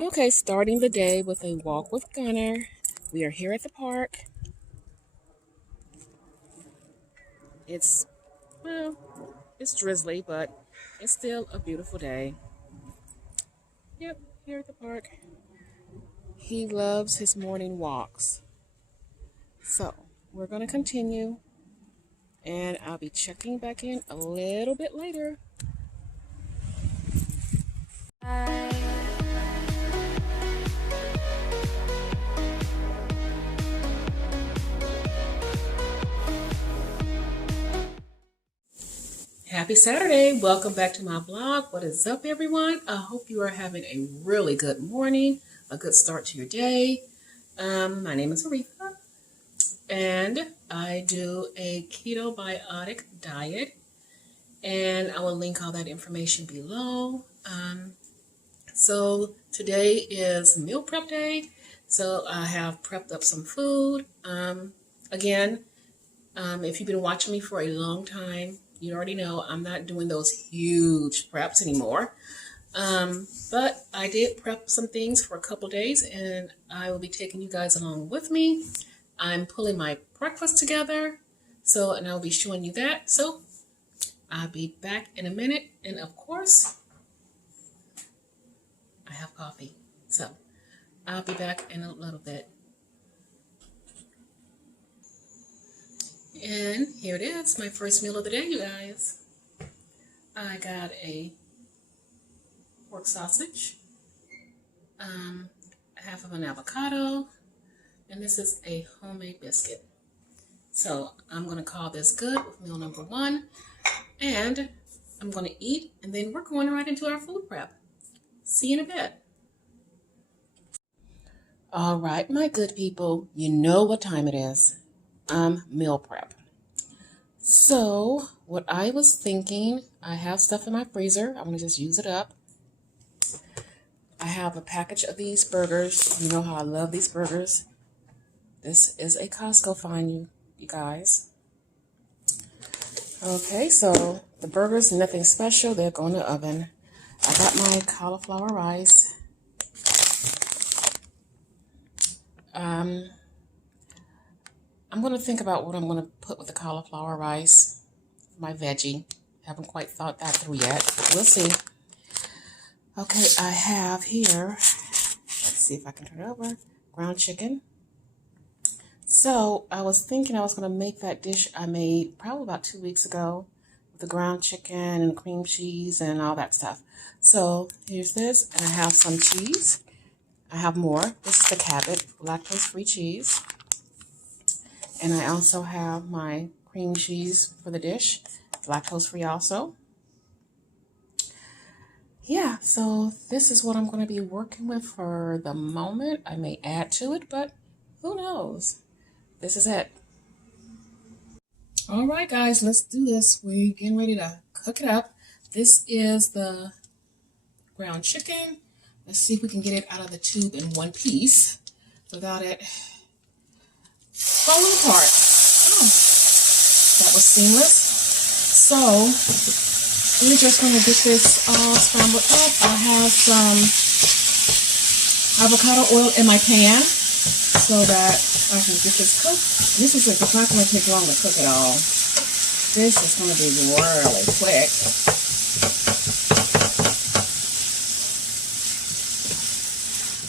Okay, starting the day with a walk with Gunner. We are here at the park. It's, well, it's drizzly, but it's still a beautiful day. Yep, here at the park. He loves his morning walks. So, we're going to continue, and I'll be checking back in a little bit later. Happy Saturday. Welcome back to my blog. What is up, everyone? I hope you are having a really good morning, a good start to your day. My name is Aretha, and I do a keto biotic diet, and I will link all that information below. So today is meal prep day, so I have prepped up some food. Again, if you've been watching me for a long time, you already know I'm not doing those huge preps anymore. But I did prep some things for a couple days, and I will be taking you guys along with me. I'm pulling my breakfast together, and I'll be showing you that. So I'll be back in a minute, and of course, I have coffee. So I'll be back in a little bit. And here it is, my first meal of the day, you guys. I got a pork sausage, half of an avocado, and this is a homemade biscuit. So I'm going to call this good with meal number one, and I'm going to eat, and then we're going right into our food prep. See you in a bit. All right, my good people, you know what time it is. Meal prep. So what I was thinking, I have stuff in my freezer. I'm going to just use it up. I have a package of these burgers. You know how I love these burgers. This is a Costco find, you guys. Okay, so the burgers, nothing special. They're going to the oven. I got my cauliflower rice. I'm going to think about what I'm going to put with the cauliflower rice, my veggie. Haven't quite thought that through yet. We'll see. Okay, I have here, let's see if I can turn it over, ground chicken. So I was thinking I was going to make that dish I made probably about 2 weeks ago with the ground chicken and cream cheese and all that stuff. So here's this, and I have some cheese. I have more. This is the Cabot lactose-free cheese. And I also have my cream cheese for the dish, lactose-free also. Yeah, so this is what I'm going to be working with for the moment. I may add to it, but who knows? This is it. All right, guys, let's do this. We're getting ready to cook it up. This is the ground chicken. Let's see if we can get it out of the tube in one piece without it falling apart. Oh, that was seamless. So we're just going to get this all scrambled up. I have some avocado oil in my pan so that I can get this cooked. It's not going to take long to cook it all. This is going to be really quick.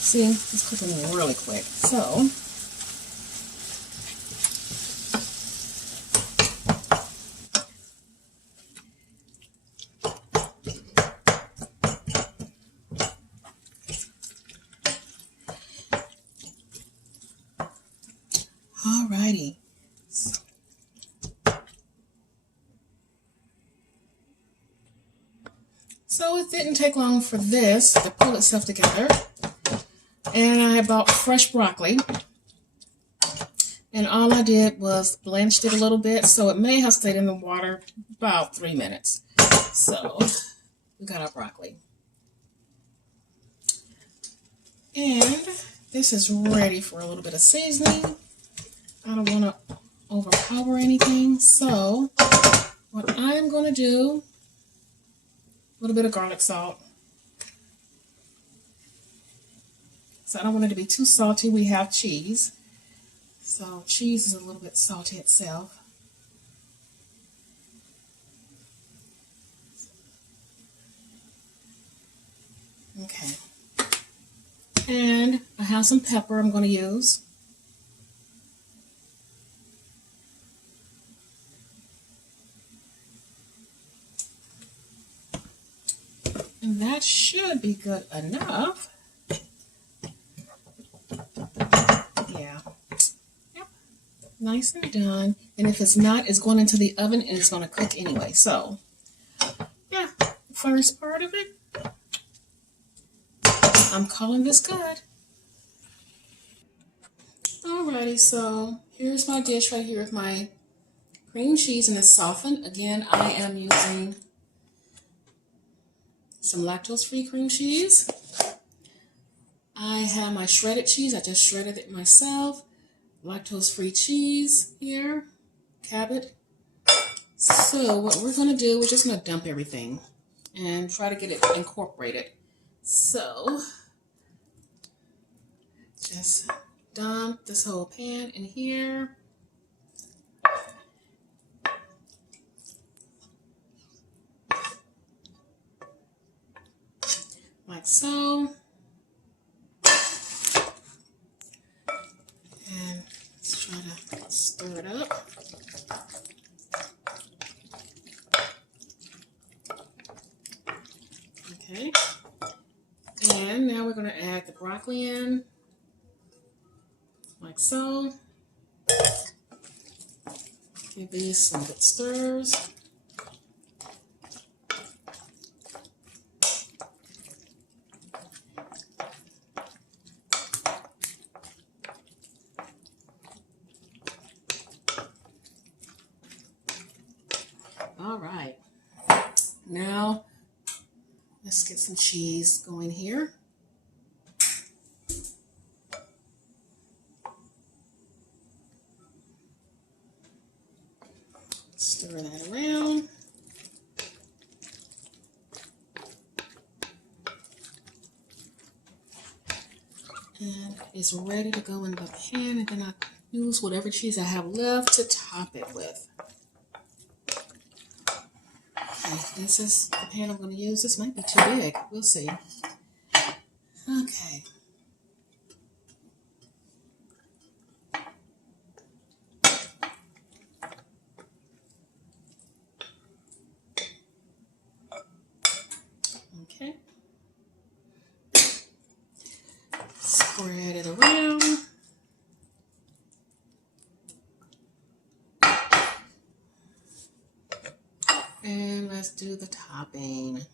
See, it's cooking really quick. So alrighty. So it didn't take long for this to pull itself together. And I bought fresh broccoli. And all I did was blanched it a little bit, so it may have stayed in the water about 3 minutes. So we got our broccoli. And this is ready for a little bit of seasoning. I don't want to overpower anything. So what I am going to do, a little bit of garlic salt. So I don't want it to be too salty. We have cheese. So cheese is a little bit salty itself. Okay. And I have some pepper I'm going to use. And that should be good enough. Yeah. Yep. Nice and done. And if it's not, it's going into the oven and it's going to cook anyway. So, yeah, first part of it, I'm calling this good. Alrighty, so here's my dish right here with my cream cheese and it's softened. Again, I am using some lactose-free cream cheese. I have my shredded cheese. I just shredded it myself. Lactose-free cheese here, Cabot. So what we're going to do, we're just going to dump everything and try to get it incorporated. So just dump this whole pan in here. Like so. And let's try to stir it up. Okay. And now we're going to add the broccoli in. Like so. Give these some good stirs. All right. Now let's get some cheese going here. Stir that around. And it's ready to go in the pan, and then I use whatever cheese I have left to top it with. Okay, this is the pan I'm going to use. This might be too big. We'll see. Okay. Okay. Spread it around. And let's do the topping.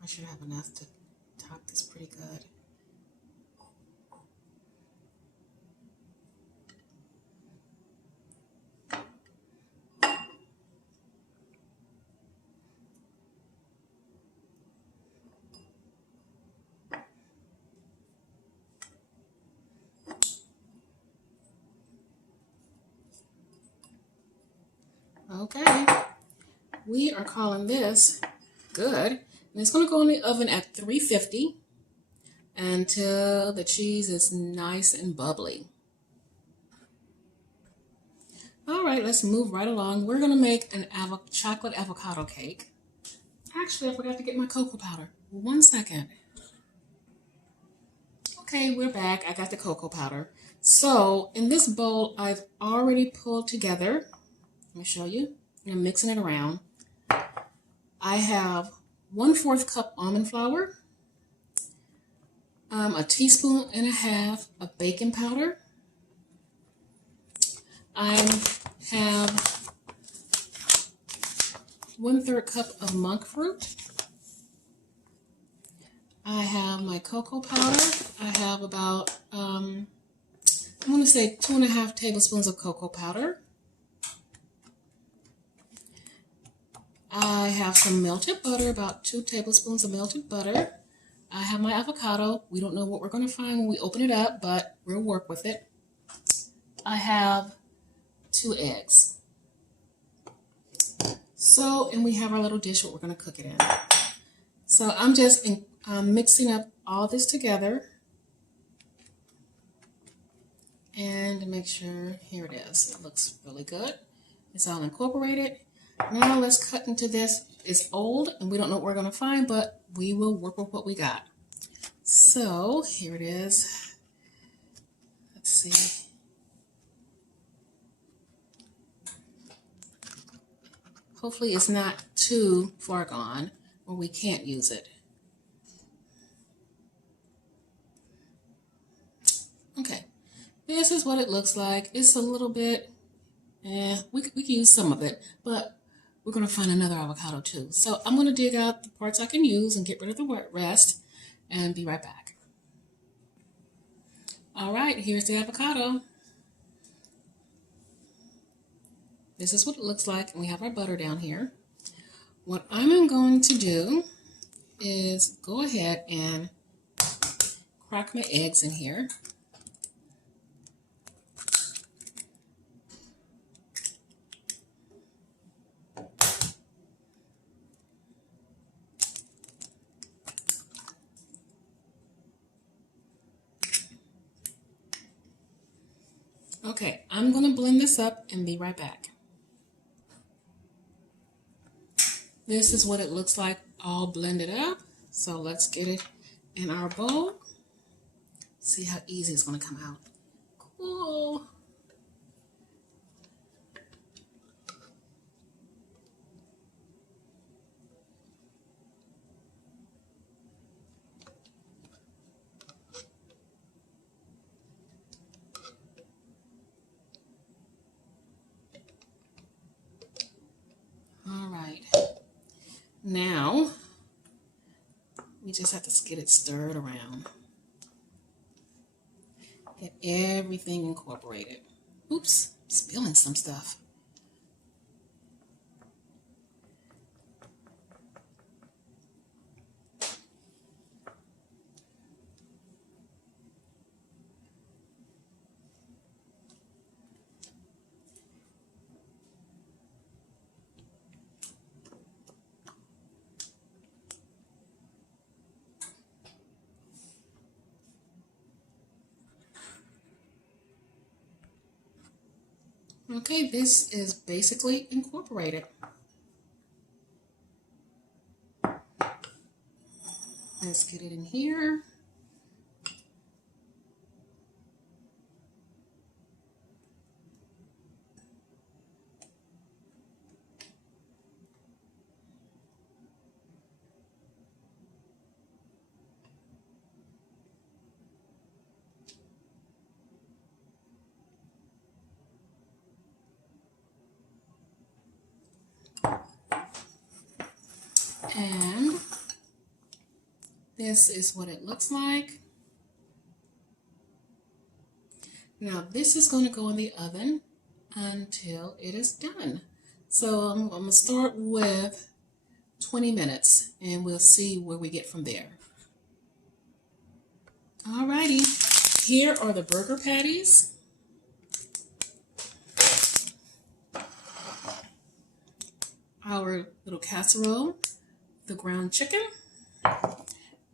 I should have enough to top this pretty good. Okay, we are calling this good. And it's going to go in the oven at 350 until the cheese is nice and bubbly. All right, let's move right along. We're going to make an chocolate avocado cake. Actually, I forgot to get my cocoa powder. 1 second. Okay, we're back. I got the cocoa powder. So in this bowl, I've already pulled together. Let me show you. I'm mixing it around. I have 1/4 cup almond flour, a 1.5 teaspoons of baking powder. I have 1/3 cup of monk fruit. I have my cocoa powder. I have about, I'm going to say 2.5 tablespoons of cocoa powder. I have some melted butter, about 2 tablespoons of melted butter. I have my avocado. We don't know what we're going to find when we open it up, but we'll work with it. I have 2 eggs. So, and we have our little dish where we're going to cook it in. So I'm I'm mixing up all this together and to make sure, here it is. It looks really good. It's all incorporated. Now let's cut into this. It's old and we don't know what we're going to find, but we will work with what we got. So here it is. Let's see. Hopefully it's not too far gone where we can't use it. Okay, this is what it looks like. It's a little bit, we can use some of it, but we're going to find another avocado too. So I'm going to dig out the parts I can use and get rid of the rest and be right back. All right, here's the avocado. This is what it looks like, and we have our butter down here. What I'm going to do is go ahead and crack my eggs in here. Okay, I'm going to blend this up and be right back. This is what it looks like all blended up. So let's get it in our bowl. See how easy it's going to come out. Cool. All right. Now, we just have to get it stirred around. Get everything incorporated. Oops, spilling some stuff. Okay, this is basically incorporated. Let's get it in here. And this is what it looks like. Now this is going to go in the oven until it is done. So I'm going to start with 20 minutes and we'll see where we get from there. Alrighty, here are the burger patties. Our little casserole, the ground chicken,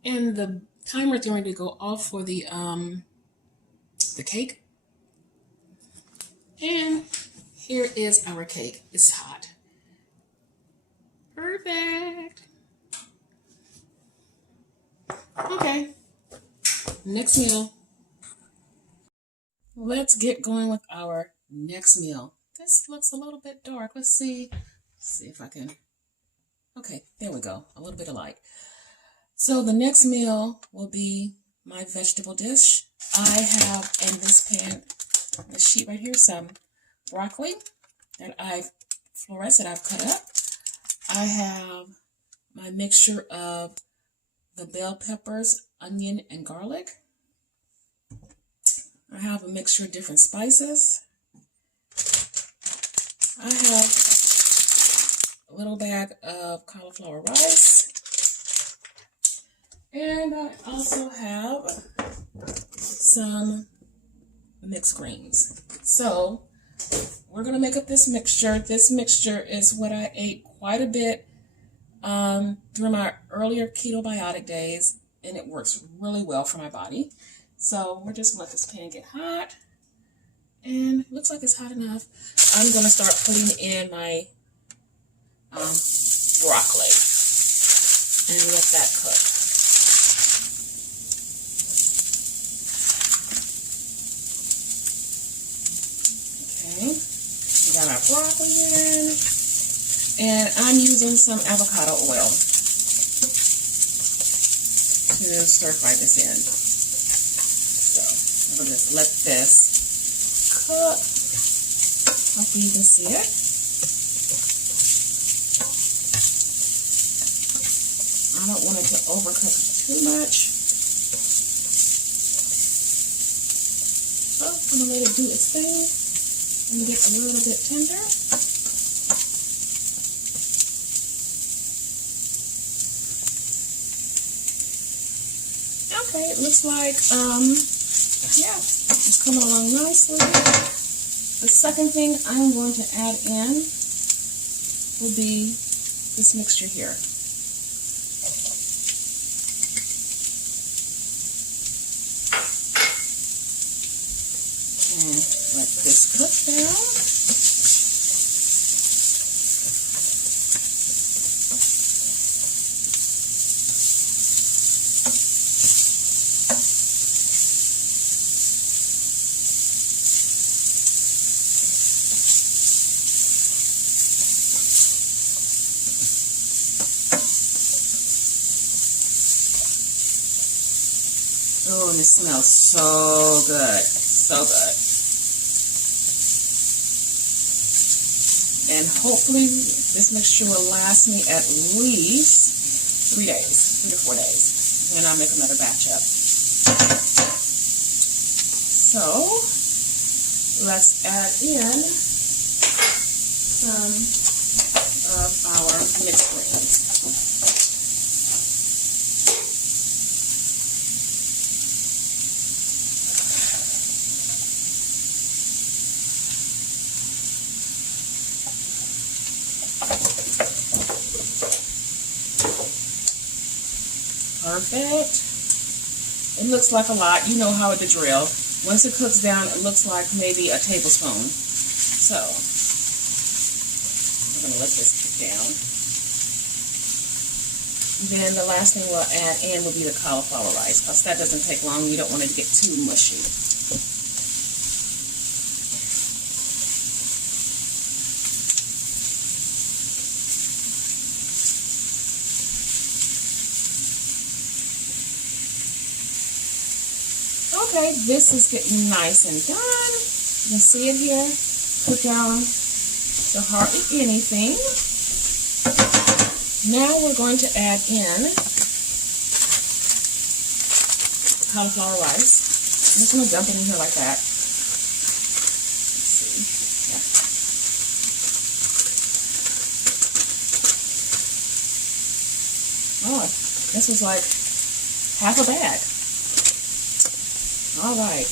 and the timer is going to go off for the cake. And here is our cake. It's hot. Perfect. Okay, next meal. Let's get going with our next meal. This looks a little bit dark. Let's see if I can. Okay, there we go. A little bit of light. So the next meal will be my vegetable dish. I have in this pan, this sheet right here, some broccoli that I've cut up. I have my mixture of the bell peppers, onion, and garlic. I have a mixture of different spices. I have a little bag of cauliflower rice. And I also have some mixed greens. So we're going to make up this mixture. This mixture is what I ate quite a bit during my earlier ketobiotic days. and it works really well for my body. So we're just gonna let this pan get hot, and it looks like it's hot enough. I'm gonna start putting in my broccoli and let that cook. Okay, we got our broccoli in, and I'm using some avocado oil to stir fry this in. So I'm gonna just let this cook. Hopefully you can see it. I don't want it to overcook too much. So I'm gonna let it do its thing and get a little bit tender. Okay, it looks like, yeah, it's coming along nicely. The second thing I'm going to add in will be this mixture here. And let this cook down. Oh, and it smells so good, so good. And hopefully this mixture will last me at least 3 days, 3 to 4 days. Then I'll make another batch up. So let's add in some of our mixed greens. Perfect. It looks like a lot. You know how the drill. Once it cooks down, it looks like maybe a tablespoon. So I'm going to let this cook down. Then the last thing we'll add in will be the cauliflower rice, because that doesn't take long. You don't want it to get too mushy. Okay, this is getting nice and done. You can see it here. Cook down to hardly anything. Now we're going to add in cauliflower rice. I'm just going to dump it in here like that. Let's see. Yeah. Oh, this is like half a bag. All right,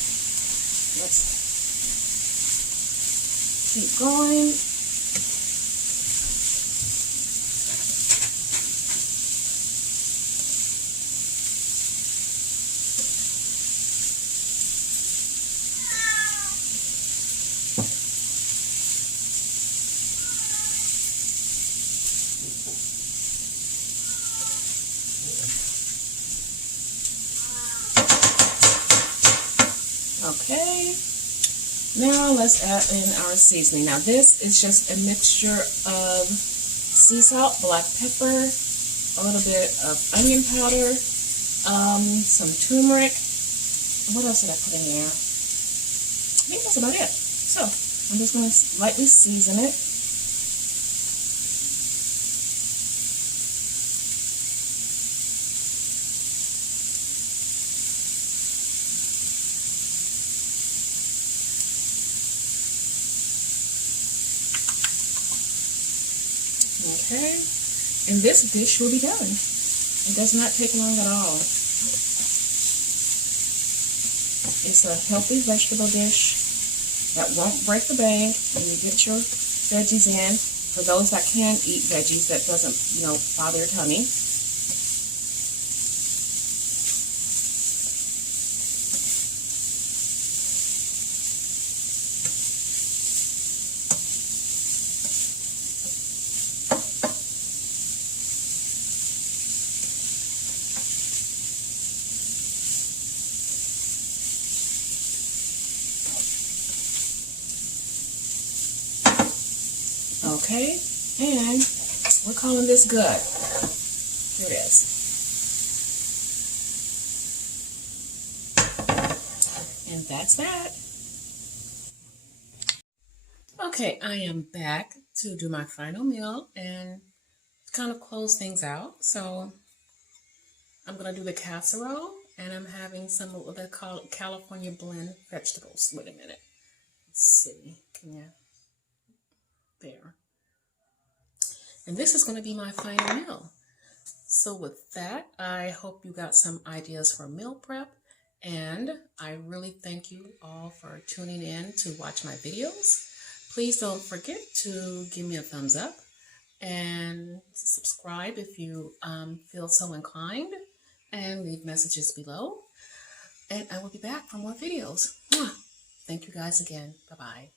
let's keep going. Okay, now let's add in our seasoning. Now this is just a mixture of sea salt, black pepper, a little bit of onion powder, some turmeric. What else did I put in there? I think that's about it. So I'm just going to lightly season it. Okay, and this dish will be done. It does not take long at all. It's a healthy vegetable dish that won't break the bank, and you get your veggies in. For those that can eat veggies, that doesn't, bother your tummy. Okay, and we're calling this good. Here it is. And that's that. Okay, I am back to do my final meal and kind of close things out. So I'm going to do the casserole, and I'm having some of what they call California blend vegetables. Wait a minute. Let's see. Can you? There. And this is going to be my final meal. So with that, I hope you got some ideas for meal prep. And I really thank you all for tuning in to watch my videos. Please don't forget to give me a thumbs up and subscribe if you feel so inclined, and leave messages below. And I will be back for more videos. Thank you guys again. Bye-bye.